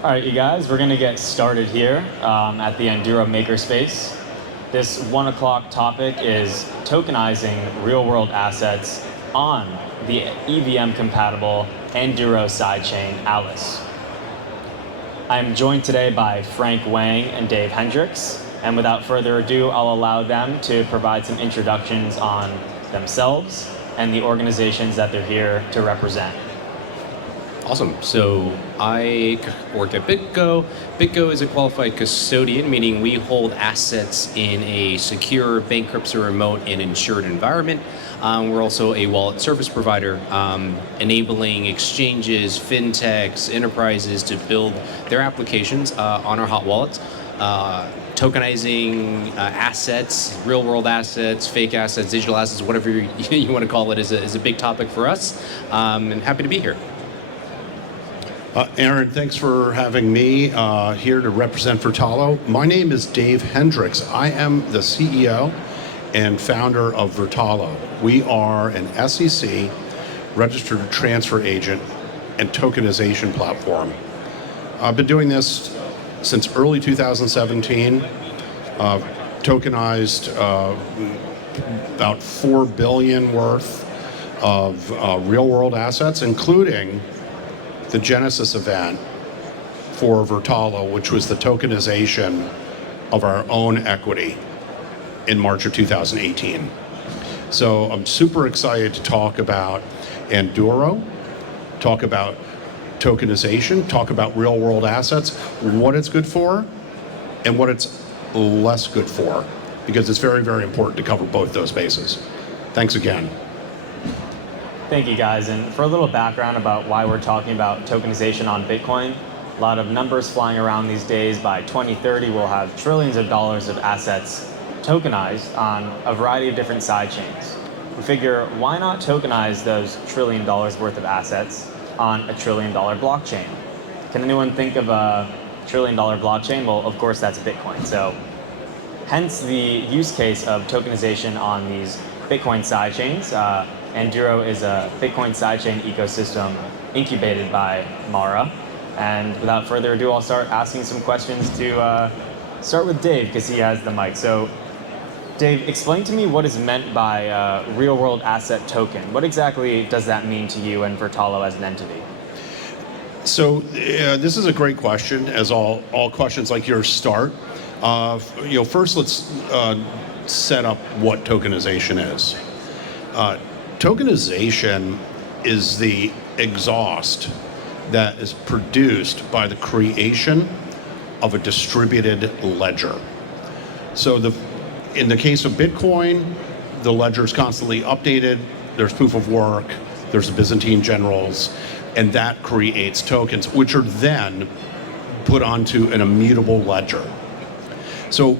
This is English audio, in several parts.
All right, you guys, we're going to get started here at the Enduro Makerspace. This 1 o'clock topic is tokenizing real-world assets on the EVM-compatible Anduro sidechain Alys. I'm joined today by Frank Wang and Dave Hendricks, and without further ado, I'll allow them to provide some introductions on themselves and the organizations that they're here to represent. Awesome. So I work at BitGo. BitGo is a qualified custodian, meaning we hold assets in a secure, bankruptcy remote, and insured environment. We're also a wallet service provider, enabling exchanges, fintechs, enterprises to build their applications on our hot wallets. Tokenizing assets, real-world assets, fake assets, digital assets, whatever you want to call it, is a big topic for us. And happy to be here. Aaron, thanks for having me here to represent Vertalo. My name is Dave Hendricks. I am the CEO and founder of Vertalo. We are an SEC registered transfer agent and tokenization platform. I've been doing this since early 2017. Tokenized about $4 billion worth of real-world assets, including the Genesis event for Vertalo, which was the tokenization of our own equity in March of 2018. So I'm super excited to talk about Enduro, talk about tokenization, talk about real-world assets, what it's good for, and what it's less good for, because it's very, very important to cover both those bases. Thanks again. Thank you, guys. And for a little background about why we're talking about tokenization on Bitcoin, a lot of numbers flying around these days. By 2030, we'll have trillions of dollars of assets tokenized on a variety of different sidechains. We figure, why not tokenize those $1 trillion worth of assets on a $1 trillion blockchain? Can anyone think of a $1 trillion blockchain? Well, of course, that's Bitcoin. So hence the use case of tokenization on these Bitcoin sidechains. Enduro is a Bitcoin sidechain ecosystem incubated by Mara. And without further ado, I'll start asking some questions to start with Dave, because he has the mic. So Dave, explain to me what is meant by real-world asset token. What exactly does that mean to you and Vertalo as an entity? So this is a great question, as all questions like yours start. First let's set up what tokenization is. Tokenization is the exhaust that is produced by the creation of a distributed ledger. So in the case of Bitcoin, the ledger is constantly updated. There's proof of work, there's the Byzantine generals, and that creates tokens, which are then put onto an immutable ledger. So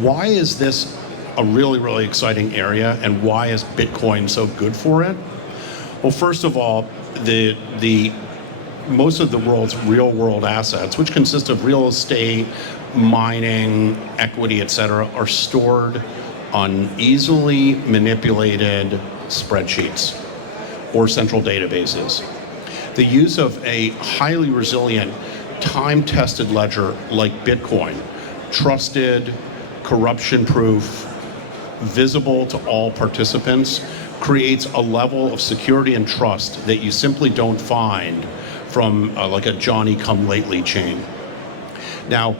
why is this a really, really exciting area, and why is Bitcoin so good for it? Well, first of all, the most of the world's real-world assets, which consist of real estate, mining, equity, etc., are stored on easily manipulated spreadsheets or central databases. The use of a highly resilient, time-tested ledger like Bitcoin, trusted, corruption-proof, visible to all participants, creates a level of security and trust that you simply don't find from like a Johnny-come-lately chain. Now,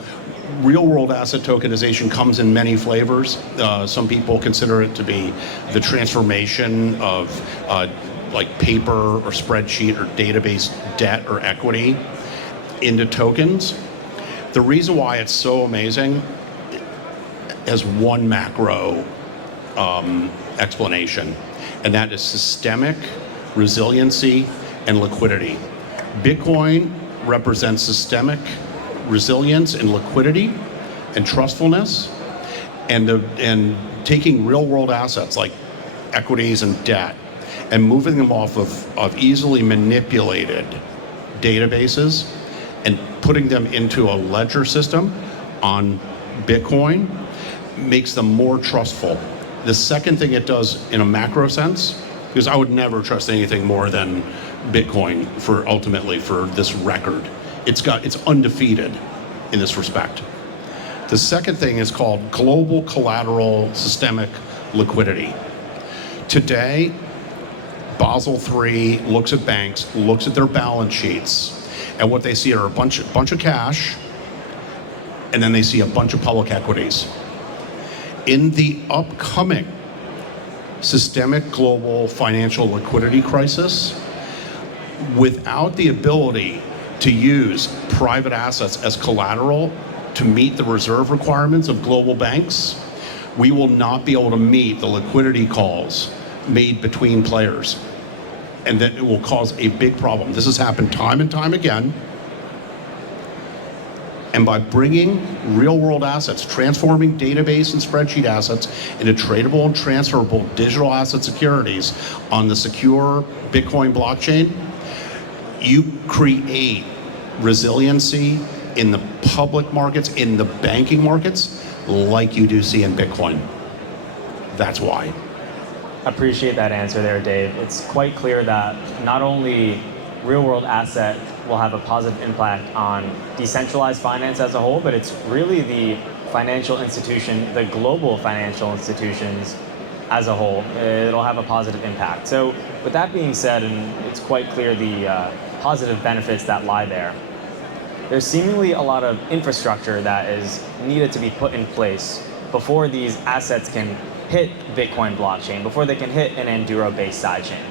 real-world asset tokenization comes in many flavors. Some people consider it to be the transformation of like paper or spreadsheet or database debt or equity into tokens. The reason why it's so amazing has one macro explanation, and that is systemic resiliency and liquidity. Bitcoin represents systemic resilience and liquidity and trustfulness, and taking real-world assets like equities and debt and moving them off of easily manipulated databases and putting them into a ledger system on Bitcoin makes them more trustful. The second thing it does in a macro sense, because I would never trust anything more than Bitcoin for ultimately for this record, It's undefeated in this respect. The second thing is called global collateral systemic liquidity. Today, Basel III looks at banks, looks at their balance sheets, and what they see are a bunch of cash, and then they see a bunch of public equities. In the upcoming systemic global financial liquidity crisis, without the ability to use private assets as collateral to meet the reserve requirements of global banks, we will not be able to meet the liquidity calls made between players. And that it will cause a big problem. This has happened time and time again. And by bringing real-world assets, transforming database and spreadsheet assets into tradable and transferable digital asset securities on the secure Bitcoin blockchain, you create resiliency in the public markets, in the banking markets, like you do see in Bitcoin. That's why. Appreciate that answer there, Dave. It's quite clear that not only real-world asset will have a positive impact on decentralized finance as a whole, but it's really the financial institution, the global financial institutions as a whole. It'll have a positive impact. So with that being said, and it's quite clear the positive benefits that lie there, there's seemingly a lot of infrastructure that is needed to be put in place before these assets can hit Bitcoin blockchain, before they can hit an Enduro-based sidechain.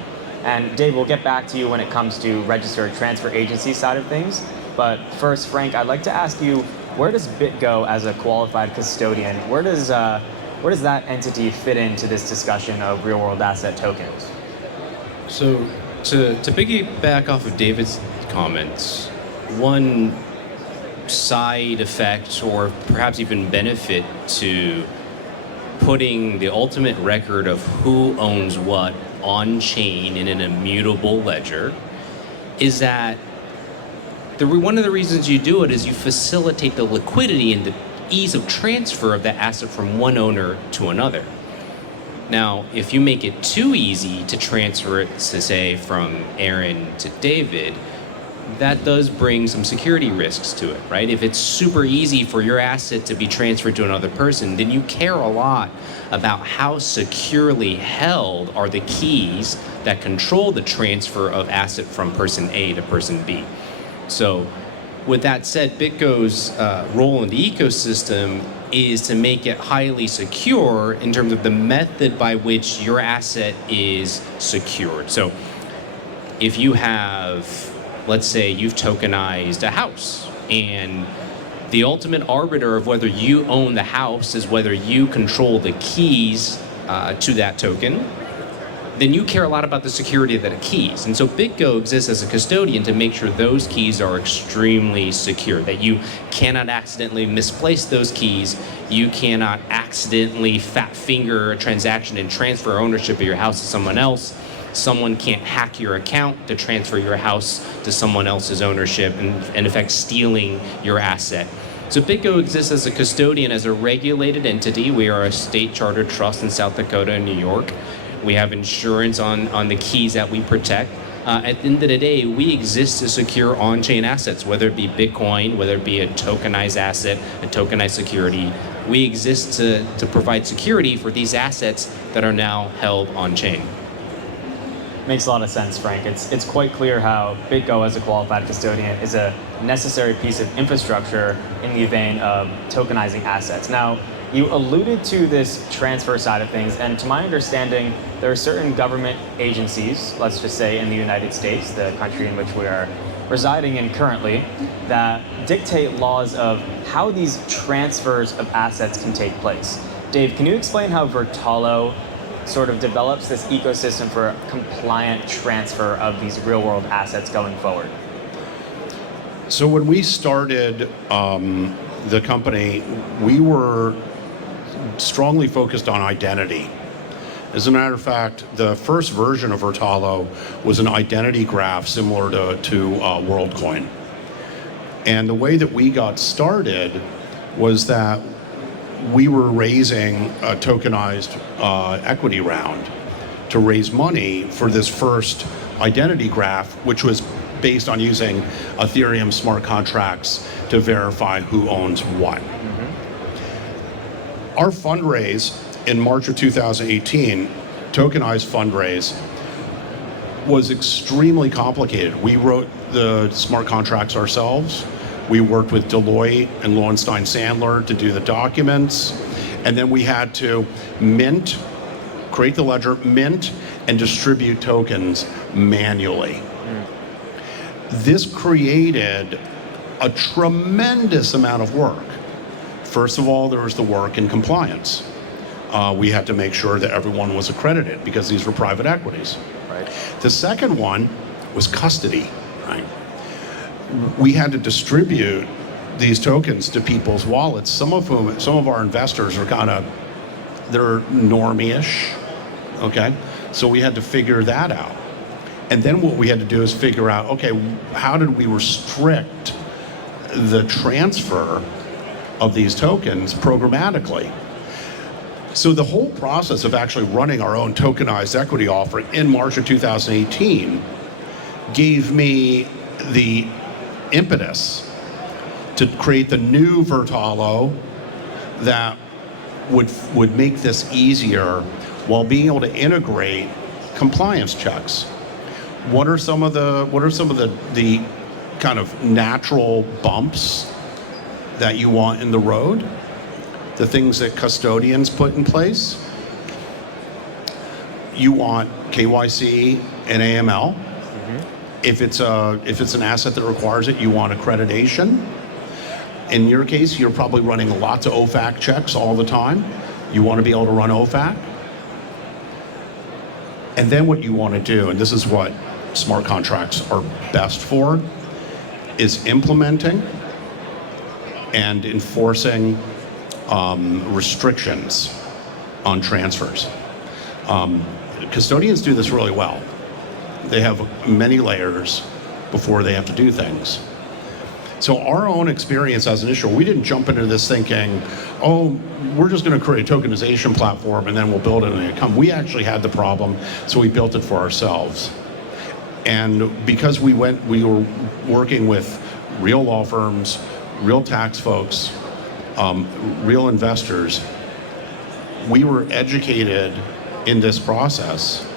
And Dave, we'll get back to you when it comes to registered transfer agency side of things. But first, Frank, I'd like to ask you, where does BitGo as a qualified custodian, where does that entity fit into this discussion of real-world asset tokens? So to piggyback off of David's comments, one side effect or perhaps even benefit to putting the ultimate record of who owns what on-chain in an immutable ledger is that one of the reasons you do it is you facilitate the liquidity and the ease of transfer of that asset from one owner to another. Now, if you make it too easy to transfer it, to say, from Aaron to David, that does bring some security risks to it, right? If it's super easy for your asset to be transferred to another person, then you care a lot about how securely held are the keys that control the transfer of asset from person A to person B. So with that said, BitGo's role in the ecosystem is to make it highly secure in terms of the method by which your asset is secured. So if you have, let's say you've tokenized a house, and the ultimate arbiter of whether you own the house is whether you control the keys to that token, then you care a lot about the security of the keys. And so BitGo exists as a custodian to make sure those keys are extremely secure, that you cannot accidentally misplace those keys, you cannot accidentally fat finger a transaction and transfer ownership of your house to someone else. Someone can't hack your account to transfer your house to someone else's ownership and in effect stealing your asset. So BitGo exists as a custodian, as a regulated entity. We are a state chartered trust in South Dakota and New York. We have insurance on the keys that we protect. At the end of the day, we exist to secure on-chain assets, whether it be Bitcoin, whether it be a tokenized asset, a tokenized security. We exist to provide security for these assets that are now held on-chain. Makes a lot of sense, Frank. It's quite clear how BitGo as a qualified custodian is a necessary piece of infrastructure in the vein of tokenizing assets. Now, you alluded to this transfer side of things, and to my understanding, there are certain government agencies, let's just say in the United States, the country in which we are residing in currently, that dictate laws of how these transfers of assets can take place. Dave, can you explain how Vertalo sort of develops this ecosystem for compliant transfer of these real-world assets going forward? So when we started the company, we were strongly focused on identity. As a matter of fact, the first version of Vertalo was an identity graph similar to WorldCoin. And the way that we got started was that we were raising a tokenized equity round to raise money for this first identity graph, which was based on using Ethereum smart contracts to verify who owns what. Our fundraise in March of 2018, tokenized fundraise, was extremely complicated. We wrote the smart contracts ourselves. We worked with Deloitte and Lowenstein Sandler to do the documents. And then we had to mint, create the ledger, mint, and distribute tokens manually. This created a tremendous amount of work. First of all, there was the work in compliance. We had to make sure that everyone was accredited because these were private equities. Right. The second one was custody, right? We had to distribute these tokens to people's wallets, some of our investors are they're normie-ish, okay? So we had to figure that out. And then what we had to do is figure out, okay, how did we restrict the transfer of these tokens programmatically? So the whole process of actually running our own tokenized equity offering in March of 2018 gave me the impetus to create the new Vertalo that would make this easier while being able to integrate compliance checks. What are some of the kind of natural bumps that you want in the road? The things that custodians put in place. You want KYC and AML. If it's an asset that requires it, you want accreditation. In your case, you're probably running lots of OFAC checks all the time. You want to be able to run OFAC. And then what you want to do, and this is what smart contracts are best for, is implementing and enforcing restrictions on transfers. Custodians do this really well. They have many layers before they have to do things. So our own experience as an issuer, we didn't jump into this thinking, oh, we're just going to create a tokenization platform and then we'll build it and it come. We actually had the problem, so we built it for ourselves. And because we were working with real law firms, real tax folks, real investors, we were educated in this process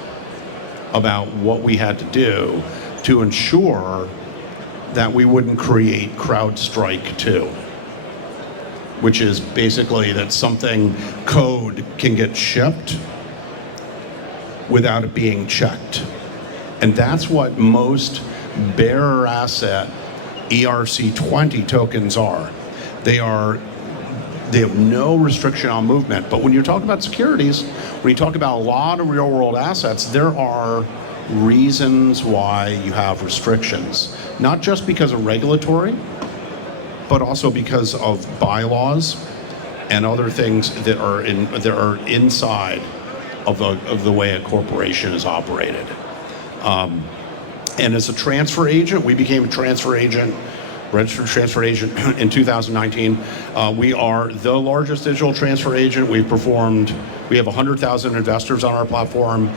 about what we had to do to ensure that we wouldn't create CrowdStrike 2, which is basically that something code can get shipped without it being checked. And that's what most bearer asset ERC20 tokens are. They have no restriction on movement. But when you're talking about securities, when you talk about a lot of real world assets, there are reasons why you have restrictions. Not just because of regulatory, but also because of bylaws and other things that are inside of the way a corporation is operated. And as a transfer agent, we became a transfer agent, registered transfer agent in 2019. We are the largest digital transfer agent. We have 100,000 investors on our platform.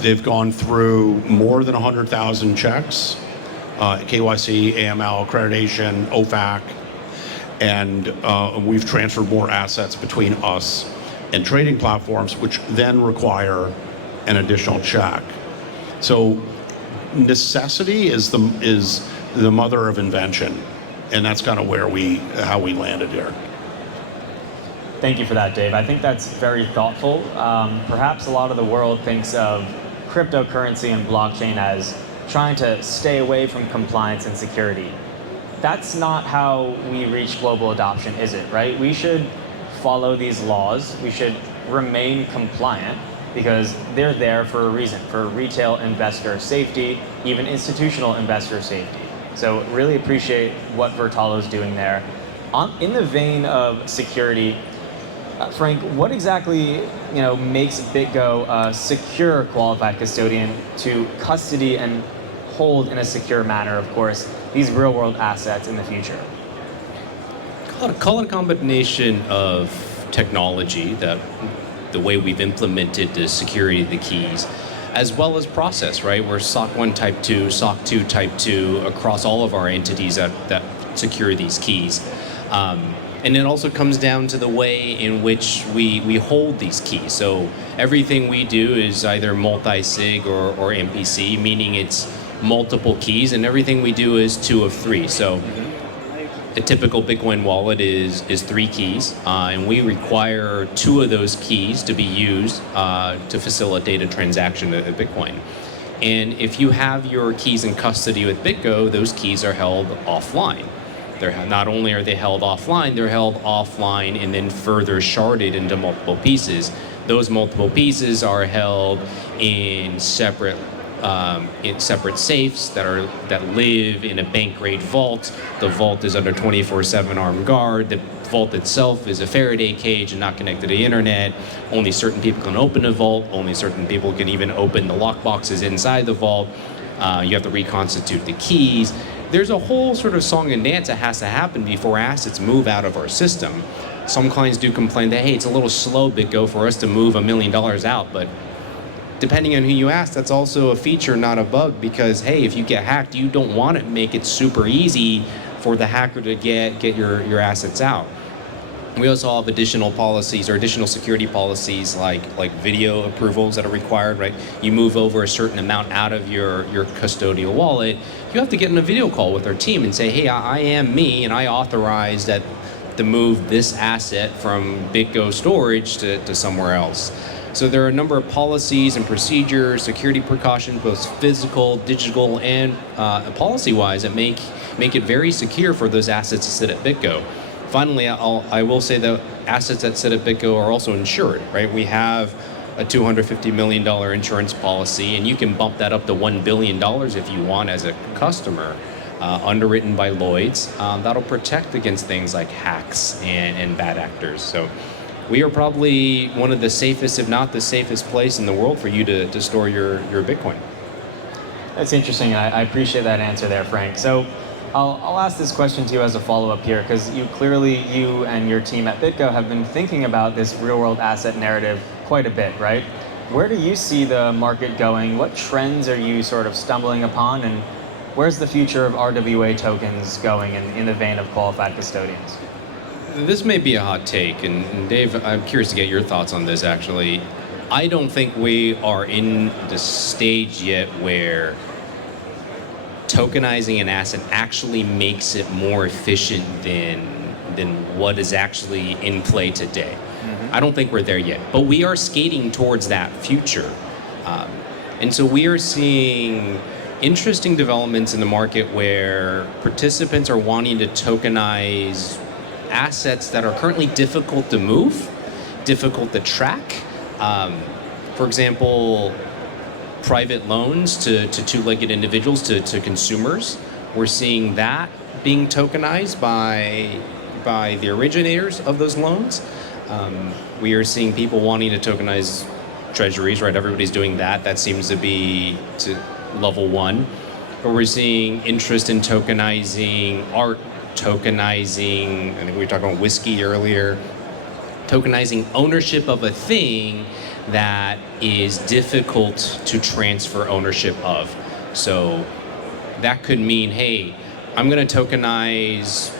They've gone through more than 100,000 checks, KYC, AML, accreditation, OFAC, and we've transferred more assets between us and trading platforms, which then require an additional check. So necessity is the mother of invention, and that's kind of how we landed here. Thank you for that, Dave. I think that's very thoughtful. Perhaps a lot of the world thinks of cryptocurrency and blockchain as trying to stay away from compliance and security. That's not how we reach global adoption, is it, right? We should follow these laws. We should remain compliant because they're there for a reason, for retail investor safety, even institutional investor safety. So really appreciate what Vertalo's doing there. In the vein of security, Frank, what exactly makes BitGo a secure qualified custodian to custody and hold in a secure manner, of course, these real-world assets in the future? Call it a combination of technology, that the way we've implemented the security of the keys, as well as process, right? We're SOC 1 Type 2, SOC 2 Type 2 across all of our entities that secure these keys. And it also comes down to the way in which we hold these keys. So everything we do is either multi-sig or MPC, meaning it's multiple keys, and everything we do is 2 of 3. So a typical Bitcoin wallet is 3 keys, and we require 2 of those keys to be used to facilitate a transaction of Bitcoin. And if you have your keys in custody with BitGo, those keys are held offline. Not only are they held offline, they're held offline and then further sharded into multiple pieces. Those multiple pieces are held in separate safes that live in a bank-grade vault. The vault is under 24/7 armed guard. The vault itself is a Faraday cage and not connected to the internet. Only certain people can open a vault. Only certain people can even open the lockboxes inside the vault. You have to reconstitute the keys. There's a whole sort of song and dance that has to happen before assets move out of our system. Some clients do complain that, hey, it's a little slow, BitGo, for us to move $1 million out, but depending on who you ask, that's also a feature, not a bug, because, hey, if you get hacked, you don't want to make it super easy for the hacker to get your assets out. We also have additional policies or additional security policies like video approvals that are required, right? You move over a certain amount out of your custodial wallet, you have to get in a video call with our team and say, hey, I am me, and I authorize that to move this asset from BitGo storage to somewhere else. So there are a number of policies and procedures, security precautions, both physical, digital, and policy-wise that make it very secure for those assets to sit at BitGo. Finally, I will say that assets that sit at BitGo are also insured, right? We have a $250 million insurance policy, and you can bump that up to $1 billion if you want as a customer, underwritten by Lloyd's. That'll protect against things like hacks and bad actors. So we are probably one of the safest, if not the safest place in the world for you to store your Bitcoin. That's interesting. I appreciate that answer there, Frank. So I'll ask this question to you as a follow-up here, because you and your team at BitGo have been thinking about this real-world asset narrative quite a bit, right? Where do you see the market going? What trends are you sort of stumbling upon, and where's the future of RWA tokens going in the vein of qualified custodians? This may be a hot take, and Dave, I'm curious to get your thoughts on this, actually. I don't think we are in the stage yet where tokenizing an asset actually makes it more efficient than what is actually in play today. Mm-hmm. I don't think we're there yet, but we are skating towards that future. And so we are seeing interesting developments in the market where participants are wanting to tokenize assets that are currently difficult to move, difficult to track. For example, private loans to two-legged individuals, to consumers. We're seeing that being tokenized by the originators of those loans. We are seeing people wanting to tokenize treasuries, right? Everybody's doing that. That seems to be to level 1. But we're seeing interest in tokenizing art, tokenizing, I think we were talking about whiskey earlier, tokenizing ownership of a thing that is difficult to transfer ownership of. So that could mean, hey, I'm going to tokenize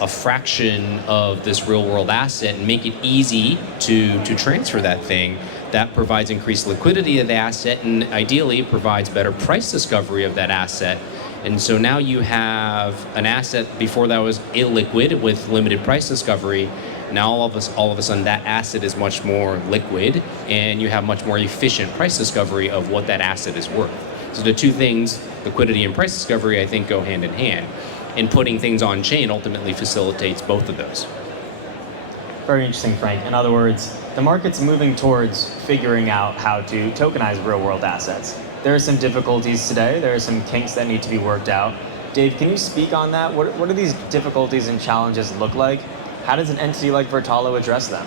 a fraction of this real world asset and make it easy to transfer that thing. That provides increased liquidity of the asset, and ideally provides better price discovery of that asset. And so now you have an asset before that was illiquid with limited price discovery. Now all of a sudden that asset is much more liquid, and you have much more efficient price discovery of what that asset is worth. So the two things, liquidity and price discovery, I think go hand in hand. And putting things on chain ultimately facilitates both of those. Very interesting, Frank. In other words, the market's moving towards figuring out how to tokenize real world assets. There are some difficulties today. There are some kinks that need to be worked out. Dave, can you speak on that? What do these difficulties and challenges look like? How does an entity like Vertalo address them?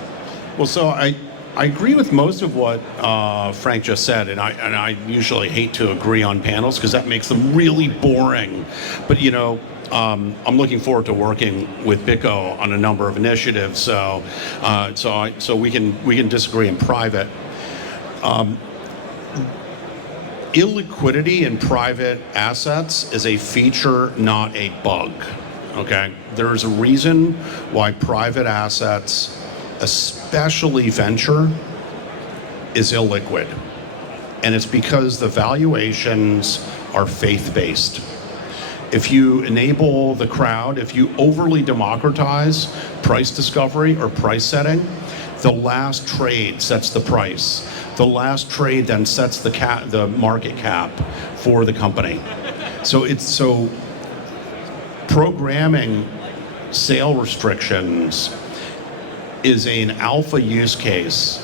Well, so I agree with most of what Frank just said, and I usually hate to agree on panels because that makes them really boring. But I'm looking forward to working with BitGo on a number of initiatives. So we can disagree in private. illiquidity in private assets is a feature, not a bug. Okay? There's a reason why private assets, especially venture, is illiquid. And it's because the valuations are faith-based. If you enable the crowd, if you overly democratize price discovery or price setting, the last trade sets the price. The last trade then sets the market cap for the company. So programming sale restrictions is an alpha use case.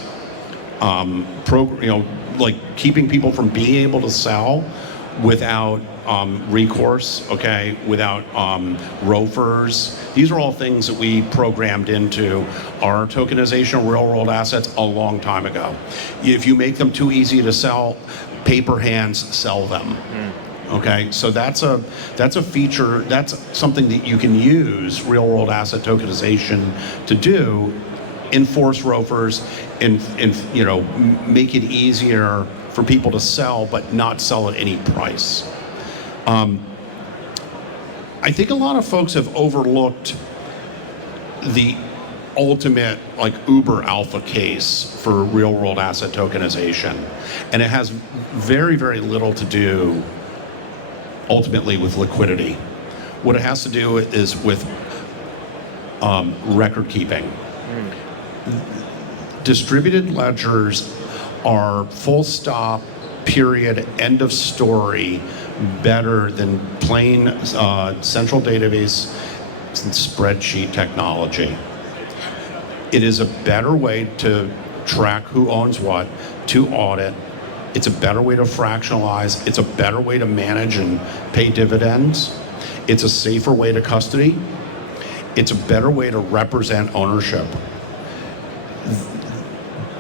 Like keeping people from being able to sell without recourse, okay, without ROFRs. These are all things that we programmed into our tokenization of real-world assets a long time ago. If you make them too easy to sell, paper hands sell them. Okay, so that's a feature. That's something that you can use real-world asset tokenization to do. Enforce ROFRs and make it easier for people to sell, but not sell at any price. I think a lot of folks have overlooked the ultimate, like, uber alpha case for real-world asset tokenization, and it has very, very little to do ultimately with liquidity. What it has to do is with record keeping. Distributed ledgers are full stop, period, end of story, better than plain central database and spreadsheet technology. It is a better way to track who owns what, to audit. It's a better way to fractionalize. It's a better way to manage and pay dividends. It's a safer way to custody. It's a better way to represent ownership.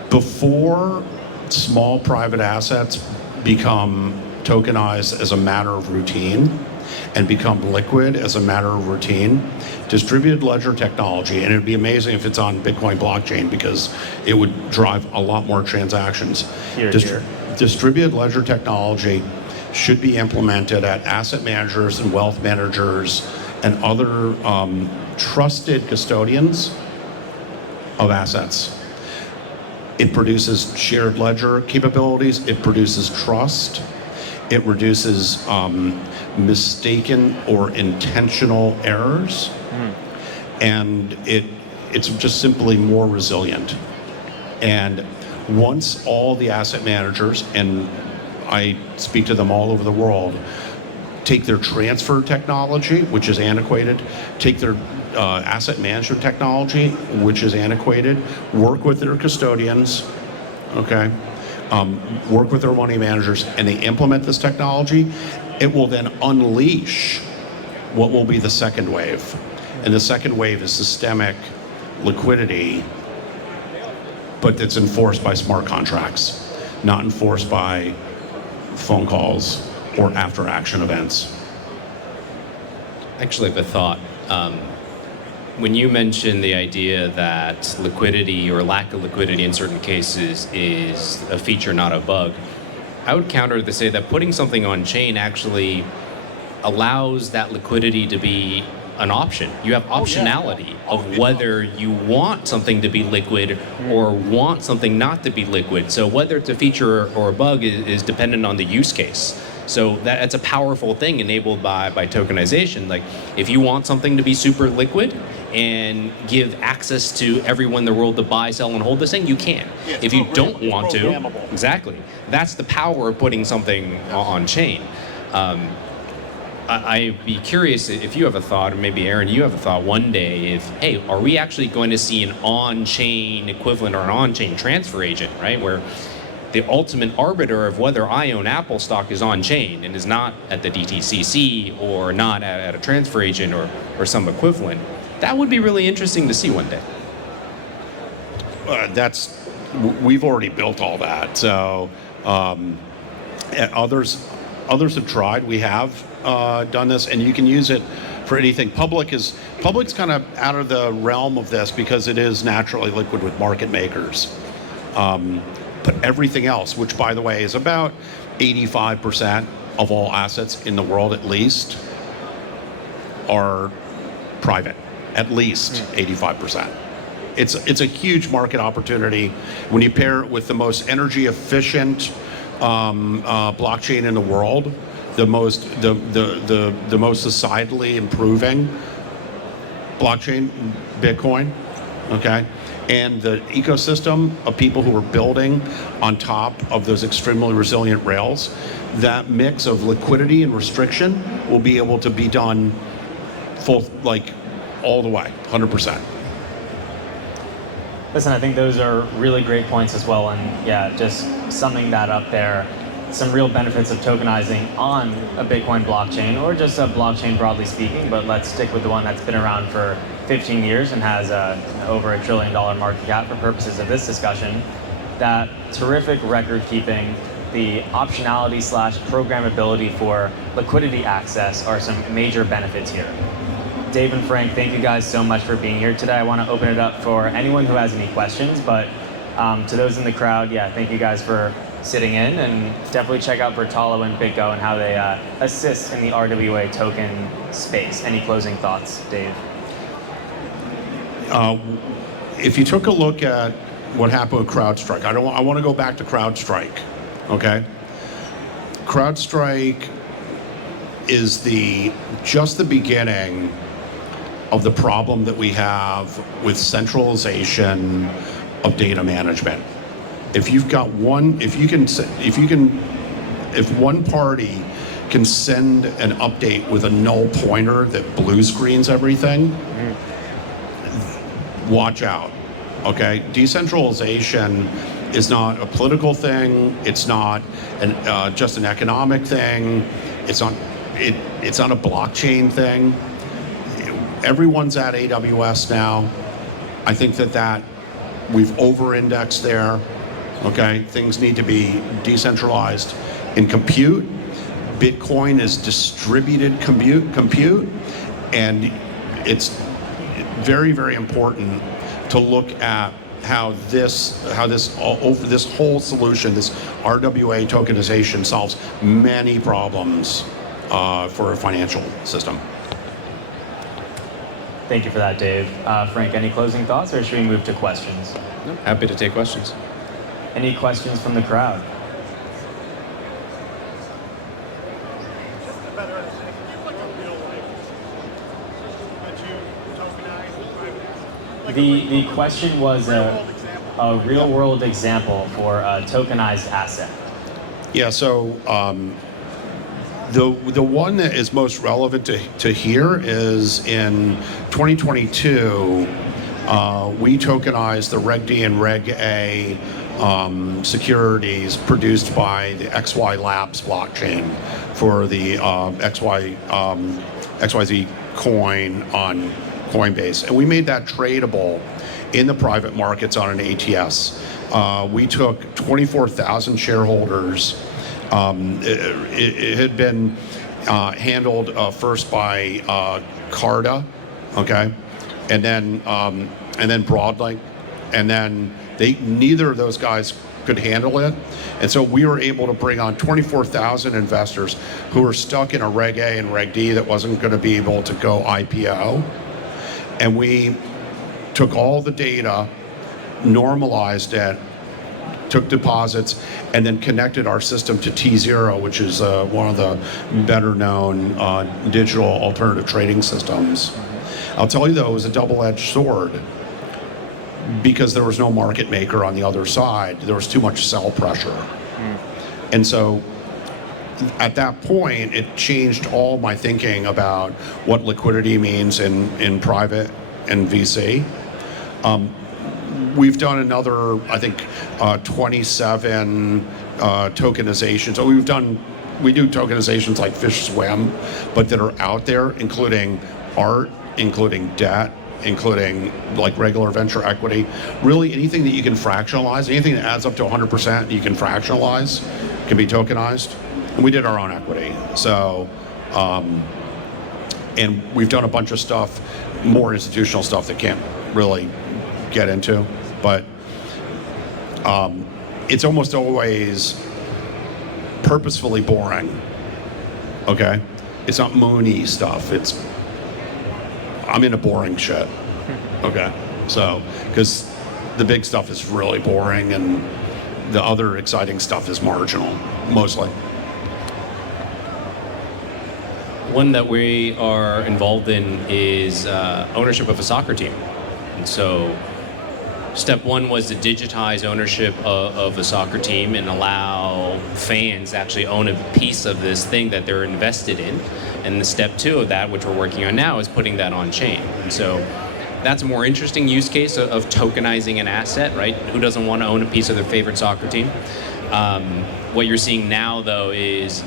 Before small private assets become tokenized as a matter of routine and become liquid as a matter of routine, distributed ledger technology, and it'd be amazing if it's on Bitcoin blockchain because it would drive a lot more transactions. Distributed ledger technology should be implemented at asset managers and wealth managers and other trusted custodians of assets. It produces shared ledger capabilities. It produces trust. It reduces mistaken or intentional errors. And it's just simply more resilient. And once all the asset managers, and I speak to them all over the world, take their transfer technology, which is antiquated, take their asset management technology, which is antiquated, work with their custodians, okay, work with their money managers, and they implement this technology, it will then unleash what will be the second wave. And the second wave is systemic liquidity, but that's enforced by smart contracts, not enforced by phone calls or after action events. Actually, I have a thought. When you mentioned the idea that liquidity or lack of liquidity in certain cases is a feature, not a bug, I would counter to say that putting something on chain actually allows that liquidity to be an option. You have optionality of whether you want something to be liquid or want something not to be liquid. So whether it's a feature or a bug is dependent on the use case. So that's a powerful thing enabled by tokenization. Like, if you want something to be super liquid and give access to everyone in the world to buy, sell, and hold this thing, you can. If you don't want to, exactly. That's the power of putting something on chain. I'd be curious if you have a thought, or maybe Aaron, you have a thought one day, if, hey, are we actually going to see an on-chain equivalent or an on-chain transfer agent, right? Where the ultimate arbiter of whether I own Apple stock is on-chain and is not at the DTCC or not at a transfer agent or some equivalent. That would be really interesting to see one day. We've already built all that. So others have tried. We have done this, and you can use it for anything. Public's kind of out of the realm of this because it is naturally liquid with market makers. But everything else, which by the way is about 85% of all assets in the world, at least, are private. At least 85%. It's a huge market opportunity when you pair it with the most energy efficient blockchain in the world, the most societally improving blockchain, Bitcoin, okay, and the ecosystem of people who are building on top of those extremely resilient rails. That mix of liquidity and restriction will be able to be done full, like all the way, 100%. Listen, I think those are really great points as well, and yeah, just summing that up there, some real benefits of tokenizing on a Bitcoin blockchain, or just a blockchain broadly speaking, but let's stick with the one that's been around for 15 years and has over $1 trillion market cap for purposes of this discussion. That terrific record keeping, the optionality / programmability for liquidity access are some major benefits here. Dave and Frank, thank you guys so much for being here today. I want to open it up for anyone who has any questions, but to those in the crowd, yeah, thank you guys for sitting in, and definitely check out Bertalo and BitGo and how they assist in the RWA token space. Any closing thoughts, Dave? If you took a look at what happened with CrowdStrike, I want to go back to CrowdStrike, okay? CrowdStrike is just the beginning of the problem that we have with centralization of data management. If one party can send an update with a null pointer that blue screens everything, watch out, okay? Decentralization is not a political thing. It's not just an economic thing. It's not a blockchain thing. Everyone's at AWS now. I think that we've over-indexed there. Okay, things need to be decentralized in compute. Bitcoin is distributed compute, and it's very, very important to look at how this whole solution, this RWA tokenization, solves many problems for a financial system. Thank you for that, Dave. Frank, any closing thoughts, or should we move to questions? No, happy to take questions. Any questions from the crowd? The question was a real-world example for a tokenized asset. Yeah, so the one that is most relevant to here is in 2022, we tokenized the Reg D and Reg A securities produced by the XY Labs blockchain for the XYZ coin on Coinbase. And we made that tradable in the private markets on an ATS. We took 24,000 shareholders. It had been handled first by Carta, okay, and then Broadlink, and then neither of those guys could handle it. And so we were able to bring on 24,000 investors who were stuck in a Reg A and Reg D that wasn't going to be able to go IPO. And we took all the data, normalized it, took deposits, and then connected our system to T0, which is one of the better known digital alternative trading systems. I'll tell you though, it was a double-edged sword because there was no market maker on the other side. There was too much sell pressure. And so at that point, it changed all my thinking about what liquidity means in private and VC. We've done another, I think, 27 tokenizations. So we do tokenizations like Fish Swim, but that are out there, including art, including debt, including like regular venture equity. Really anything that you can fractionalize, anything that adds up to 100% you can fractionalize can be tokenized. And we did our own equity. So, and we've done a bunch of stuff, more institutional stuff that can't really get into, but it's almost always purposefully boring. Okay, it's not moony stuff. I'm into boring shit. Okay, so because the big stuff is really boring and the other exciting stuff is marginal, mostly. One that we are involved in is ownership of a soccer team. And so step one was to digitize ownership of a soccer team and allow fans to actually own a piece of this thing that they're invested in. And the step two of that, which we're working on now, is putting that on chain. And so that's a more interesting use case of tokenizing an asset, right? Who doesn't want to own a piece of their favorite soccer team? What you're seeing now, though, is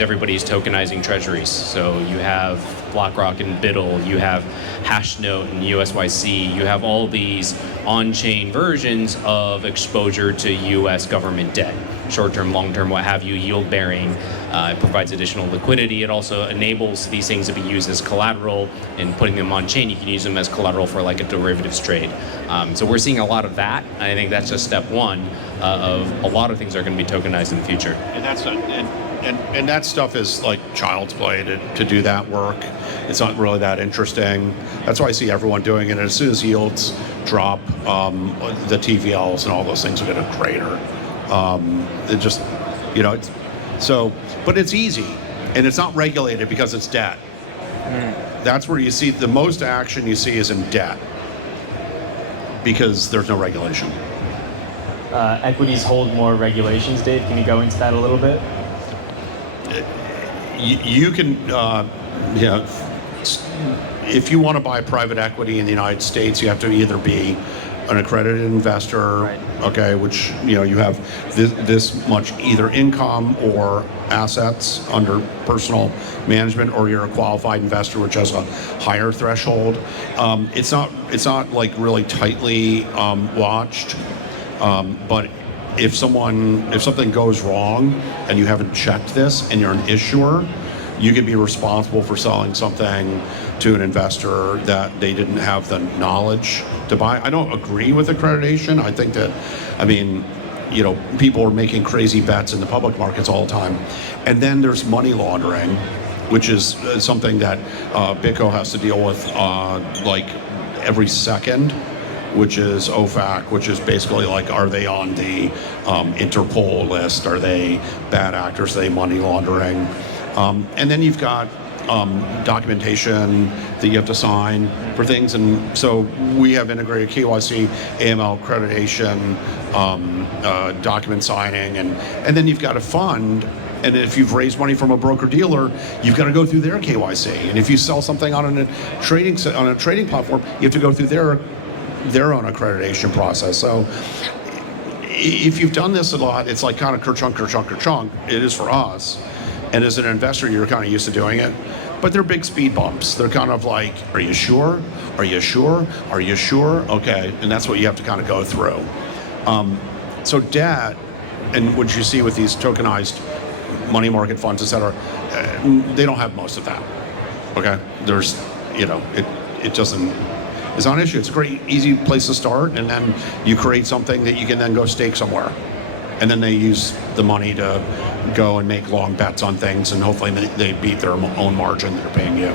everybody's tokenizing treasuries. So you have BlackRock and BitGo, you have Hashnote and USYC, you have all these on-chain versions of exposure to US government debt. Short-term, long-term, what have you, yield-bearing. It provides additional liquidity. It also enables these things to be used as collateral, and putting them on chain, you can use them as collateral for like a derivatives trade. So we're seeing a lot of that, and I think that's just step one of a lot of things that are going to be tokenized in the future. And that stuff is like child's play to do that work. It's not really that interesting. That's why I see everyone doing it. And as soon as yields drop, the TVLs and all those things are going to crater. It just, but it's easy, and it's not regulated because it's debt. That's where you see the most action you see is in debt, because there's no regulation. Equities hold more regulations, Dave. Can you go into that a little bit? You can, if you want to buy private equity in the United States, you have to either be an accredited investor, right, okay, which, you have this much either income or assets under personal management, or you're a qualified investor, which has a higher threshold. It's not like really tightly watched, but if something goes wrong and you haven't checked this and you're an issuer, you can be responsible for selling something to an investor that they didn't have the knowledge to buy. I don't agree with accreditation. I think that, people are making crazy bets in the public markets all the time. And then there's money laundering, which is something that BitGo has to deal with like every second, which is OFAC, which is basically like, are they on the Interpol list? Are they bad actors? Are they money laundering? And then you've got documentation that you have to sign for things. And so we have integrated KYC, AML accreditation, document signing, and then you've got a fund. And if you've raised money from a broker dealer, you've got to go through their KYC. And if you sell something on a trading platform, you have to go through their own accreditation process. So if you've done this a lot, it's like kind of kerchunk. It is for us. And as an investor, you're kind of used to doing it. But they're big speed bumps. They're kind of like, are you sure? Are you sure? Are you sure? Okay. And that's what you have to kind of go through. So debt, and what you see with these tokenized money market funds, et cetera, they don't have most of that. Okay. There's, it doesn't, it's not an issue. It's a great, easy place to start. And then you create something that you can then go stake somewhere. And then they use the money to go and make long bets on things, and hopefully they beat their own margin they're paying you.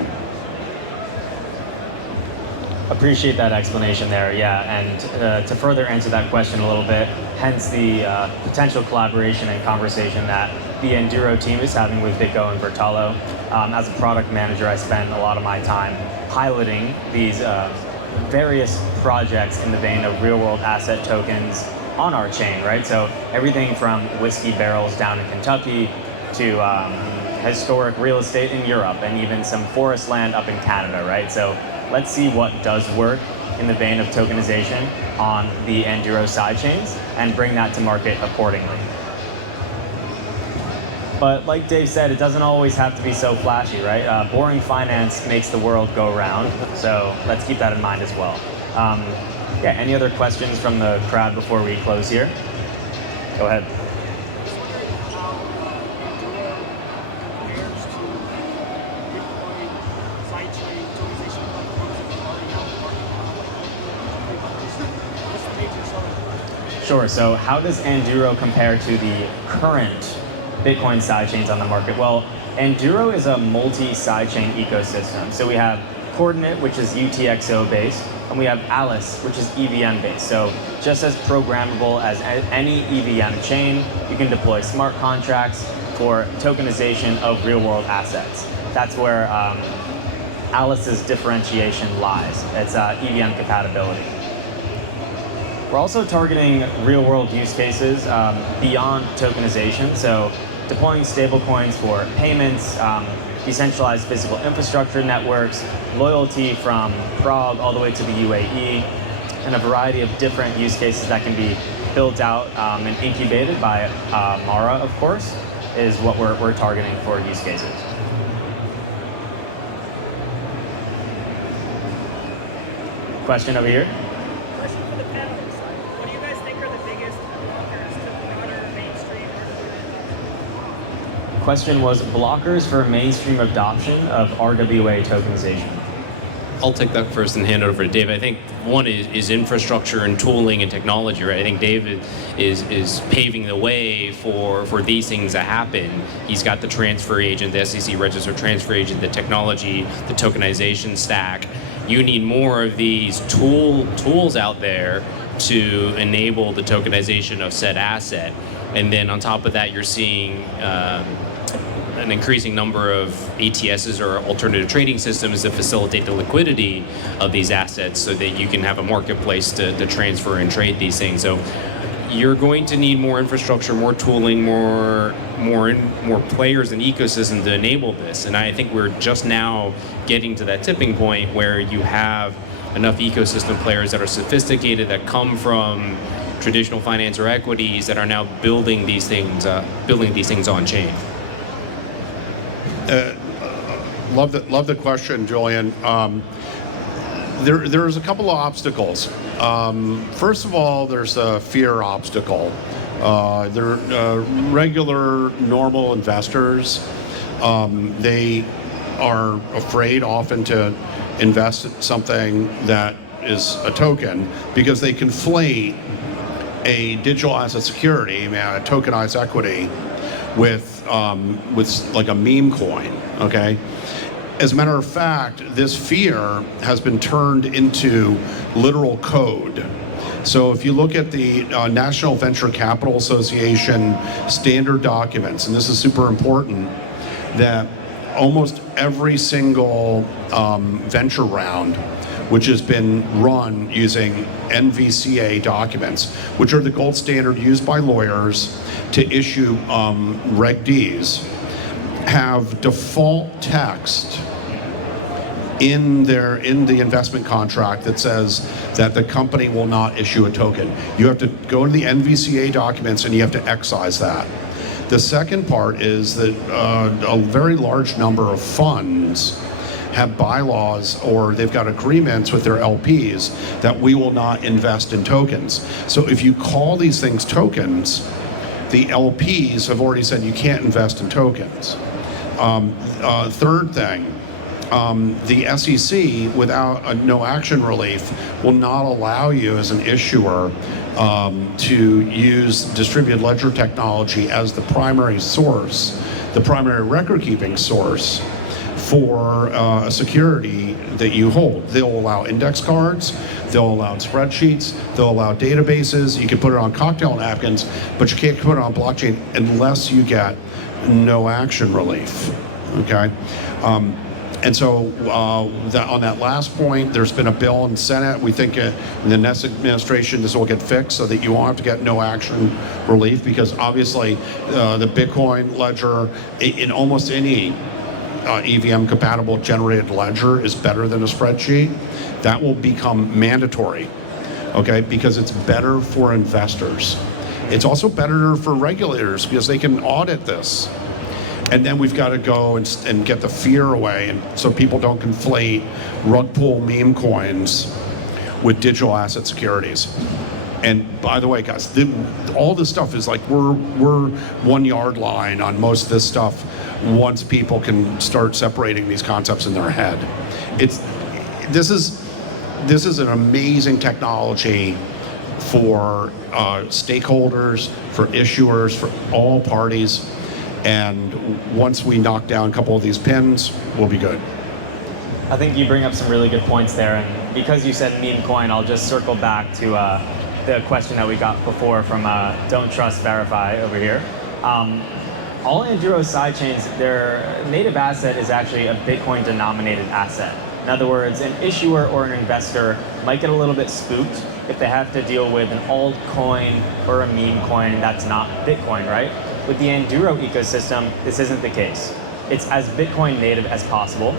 Appreciate that explanation there, yeah. And to further answer that question a little bit, hence the potential collaboration and conversation that the Enduro team is having with BitGo and Bertalo. As a product manager, I spend a lot of my time piloting these various projects in the vein of real-world asset tokens on our chain, right? So everything from whiskey barrels down in Kentucky to historic real estate in Europe, and even some forest land up in Canada, right? So let's see what does work in the vein of tokenization on the Anduro sidechains and bring that to market accordingly. But like Dave said, it doesn't always have to be so flashy, right? Boring finance makes the world go round, so let's keep that in mind as well. Yeah, any other questions from the crowd before we close here? Go ahead. Sure, so how does Anduro compare to the current Bitcoin sidechains on the market? Well, Enduro is a multi-sidechain ecosystem. So we have Coordinate, which is UTXO based, and we have Alys, which is EVM based. So just as programmable as any EVM chain, you can deploy smart contracts for tokenization of real-world assets. That's where Alys's differentiation lies. It's EVM compatibility. We're also targeting real-world use cases beyond tokenization. So deploying stablecoins for payments, decentralized physical infrastructure networks, loyalty from Prague all the way to the UAE, and a variety of different use cases that can be built out and incubated by Mara, of course, is what we're targeting for use cases. Question over here. Question for the panelists. What do you guys think are the biggest blockers to broader mainstream RWA? Question was blockers for mainstream adoption of RWA tokenization. I'll take that first and hand it over to Dave. I think one is infrastructure and tooling and technology, right? I think Dave is paving the way for these things to happen. He's got the transfer agent, the SEC registered transfer agent, the technology, the tokenization stack. You need more of these tools out there to enable the tokenization of said asset. And then on top of that, you're seeing an increasing number of ATSs or alternative trading systems that facilitate the liquidity of these assets so that you can have a marketplace to transfer and trade these things. So you're going to need more infrastructure, more tooling, more players and ecosystem to enable this. And I think we're just now getting to that tipping point where you have enough ecosystem players that are sophisticated, that come from traditional finance or equities, that are now building these things on chain. Love the question, Julian. There's a couple of obstacles. First of all, there's a fear obstacle. Regular, normal investors, they are afraid often to invest in something that is a token because they conflate a digital asset security, a tokenized equity, with like a meme coin, okay? As a matter of fact, this fear has been turned into literal code. So if you look at the National Venture Capital Association standard documents, and this is super important, that almost every single venture round which has been run using NVCA documents, which are the gold standard used by lawyers to issue Reg Ds, have default text in the investment contract that says that the company will not issue a token. You have to go to the NVCA documents and you have to excise that. The second part is that a very large number of funds have bylaws or they've got agreements with their LPs that we will not invest in tokens. So if you call these things tokens, the LPs have already said you can't invest in tokens. Third thing, the SEC, without a no action relief, will not allow you as an issuer to use distributed ledger technology as the primary source, the primary record keeping source for a security that you hold. They'll allow index cards, they'll allow spreadsheets, they'll allow databases. You can put it on cocktail napkins, but you can't put it on blockchain unless you get no action relief, okay? And so on that last point, there's been a bill in the Senate. We think in the next administration this will get fixed so that you won't have to get no action relief, because obviously the Bitcoin ledger in almost any EVM-compatible generated ledger is better than a spreadsheet. That will become mandatory, okay, because it's better for investors. It's also better for regulators because they can audit this. And then we've got to go and get the fear away, and so people don't conflate rug pull meme coins with digital asset securities. And by the way, guys, all this stuff is like we're 1 yard line on most of this stuff once people can start separating these concepts in their head. This is an amazing technology for stakeholders, for issuers, for all parties. And once we knock down a couple of these pins, we'll be good. I think you bring up some really good points there, and because you said meme coin, I'll just circle back to the question that we got before from Don't Trust Verify over here. All Enduro sidechains, their native asset is actually a Bitcoin denominated asset. In other words, an issuer or an investor might get a little bit spooked if they have to deal with an altcoin or a meme coin that's not Bitcoin, right? With the Enduro ecosystem, this isn't the case. It's as Bitcoin native as possible.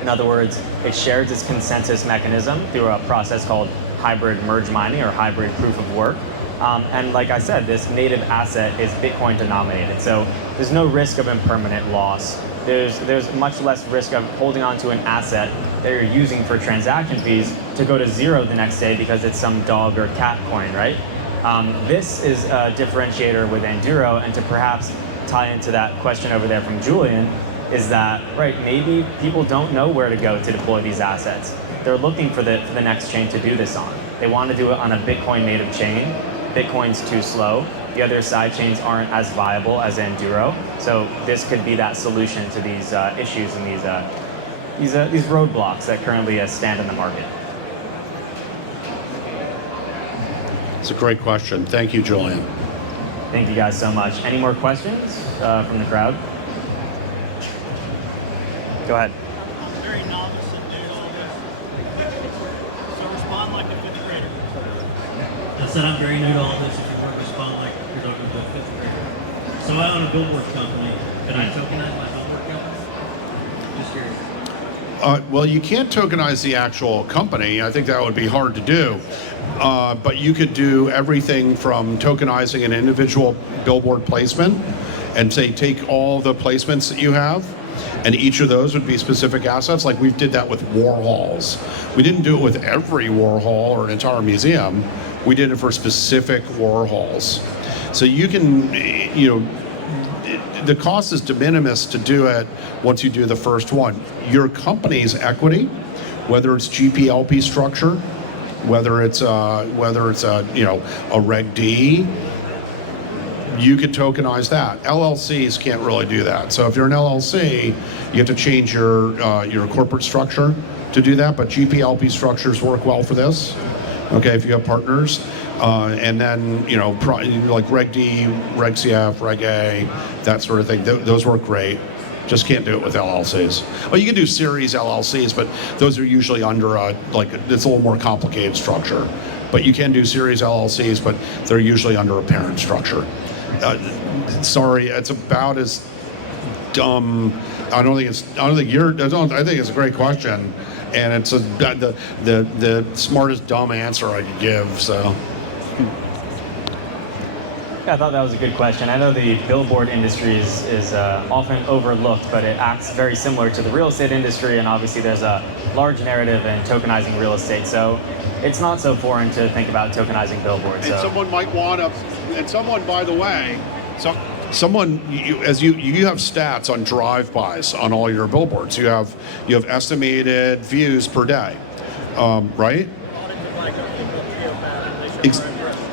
In other words, it shares its consensus mechanism through a process called hybrid merge mining or hybrid proof of work. And like I said, this native asset is Bitcoin denominated. So there's no risk of impermanent loss. There's much less risk of holding on to an asset that you're using for transaction fees to go to zero the next day because it's some dog or cat coin, right? This is a differentiator with Enduro, and to perhaps tie into that question over there from Julian, is that, right, maybe people don't know where to go to deploy these assets. They're looking for the next chain to do this on. They want to do it on a Bitcoin native chain. Bitcoin's too slow. The other side chains aren't as viable as Enduro. So this could be that solution to these issues and these roadblocks that currently stand in the market. It's a great question. Thank you, Julian. Thank you guys so much. Any more questions from the crowd? Go ahead. I'm very novice and new to all this. So respond like a fifth grader. I said I'm very new to all this. If you want to respond like you're talking to a fifth grader. So I own a billboard company. Can I tokenize my billboard company? Just curious. Well, you can't tokenize the actual company. I think that would be hard to do. But you could do everything from tokenizing an individual billboard placement and say, take all the placements that you have, and each of those would be specific assets. Like we did that with Warhols. We didn't do it with every Warhol or an entire museum. We did it for specific Warhols. So you can, the cost is de minimis to do it once you do the first one. Your company's equity, whether it's GP/LP structure, whether it's a Reg D, you could tokenize that. LLCs can't really do that. So if you're an LLC, you have to change your corporate structure to do that. But GP/LP structures work well for this. Okay, if you have partners, and then like Reg D, Reg CF, Reg A, that sort of thing. Those work great. Just can't do it with LLCs. Well, you can do series LLCs, but those are usually under it's a little more complicated structure. But you can do series LLCs, but they're usually under a parent structure. Sorry, it's about as dumb. I think it's a great question, and it's the smartest dumb answer I could give. So. Yeah, I thought that was a good question. I know the billboard industry is often overlooked, but it acts very similar to the real estate industry, and obviously there's a large narrative in tokenizing real estate, so it's not so foreign to think about tokenizing billboards. And someone might want to, and someone, by the way, you have stats on drive-bys on all your billboards. You have estimated views per day, right?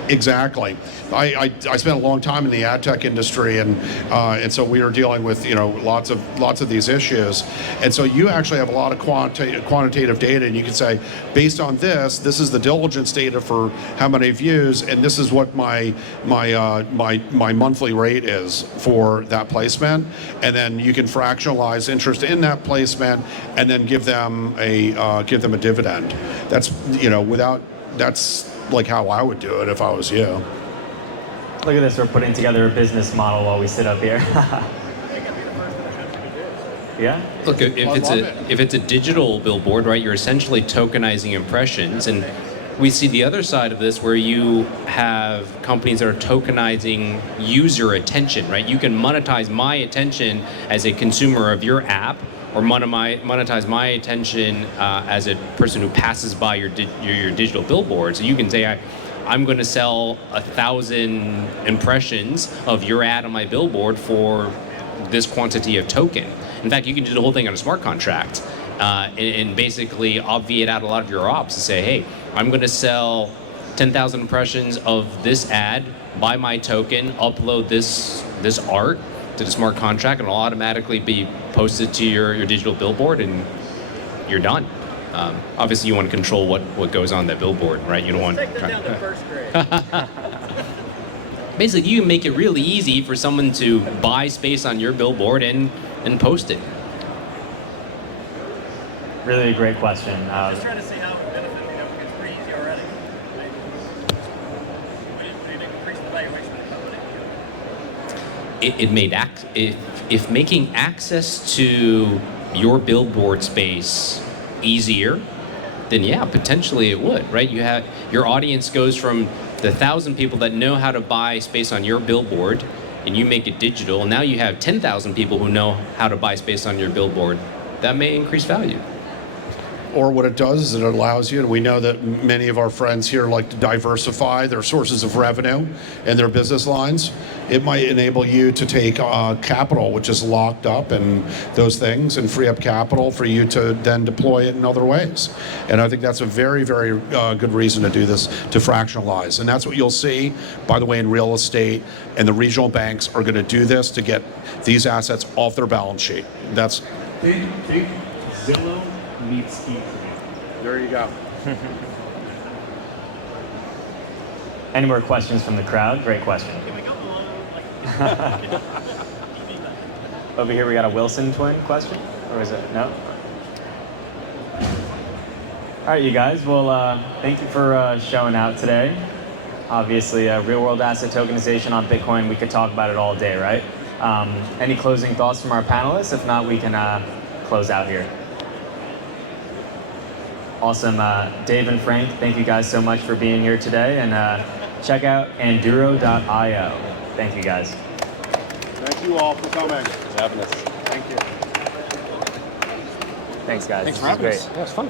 Exactly. I spent a long time in the ad tech industry, and so we are dealing with lots of these issues, and so you actually have a lot of quantitative data, and you can say, based on this is the diligence data for how many views, and this is what my monthly rate is for that placement, and then you can fractionalize interest in that placement, and then give them a dividend. That's like how I would do it if I was you. Look at this, we're putting together a business model while we sit up here. Yeah? Look, if it's a digital billboard, right, you're essentially tokenizing impressions, and we see the other side of this where you have companies that are tokenizing user attention, right? You can monetize my attention as a consumer of your app, or monetize my attention as a person who passes by your digital billboard. So you can say, I'm going to sell 1,000 impressions of your ad on my billboard for this quantity of token. In fact, you can do the whole thing on a smart contract and basically obviate out a lot of your ops and say, hey, I'm going to sell 10,000 impressions of this ad, buy my token, upload this art, to the smart contract, and it'll automatically be posted to your digital billboard, and you're done. Obviously, you want to control what goes on that billboard, right? You don't want. Take that down to first grade. Basically, you can make it really easy for someone to buy space on your billboard and post it. Really a great question. Just trying to see how it would benefit, it's pretty easy already. We didn't increase the valuation of the company. It made if making access to your billboard space easier, then yeah, potentially it would, right? You have your audience goes from the 1,000 people that know how to buy space on your billboard, and you make it digital, and now you have 10,000 people who know how to buy space on your billboard. That may increase value. Or what it does is it allows you, and we know that many of our friends here like to diversify their sources of revenue and their business lines. It might enable you to take capital, which is locked up and those things, and free up capital for you to then deploy it in other ways. And I think that's a very, very good reason to do this, to fractionalize. And that's what you'll see, by the way, in real estate, and the regional banks are going to do this to get these assets off their balance sheet. That's Think Zillow meets E3. There you go. Any more questions from the crowd? Great question. Can we go below? Over here we got a Wilson twin question, or is it no? All right, you guys. Well, thank you for showing out today. Obviously, real-world asset tokenization on Bitcoin. We could talk about it all day, right? Any closing thoughts from our panelists? If not, we can close out here. Awesome. Dave and Frank, thank you guys so much for being here today. And check out Enduro.io. Thank you, guys. Thank you all for coming. Having us. Thank you. Thanks, guys. Thanks This for was having great. us. Yeah, it's fun.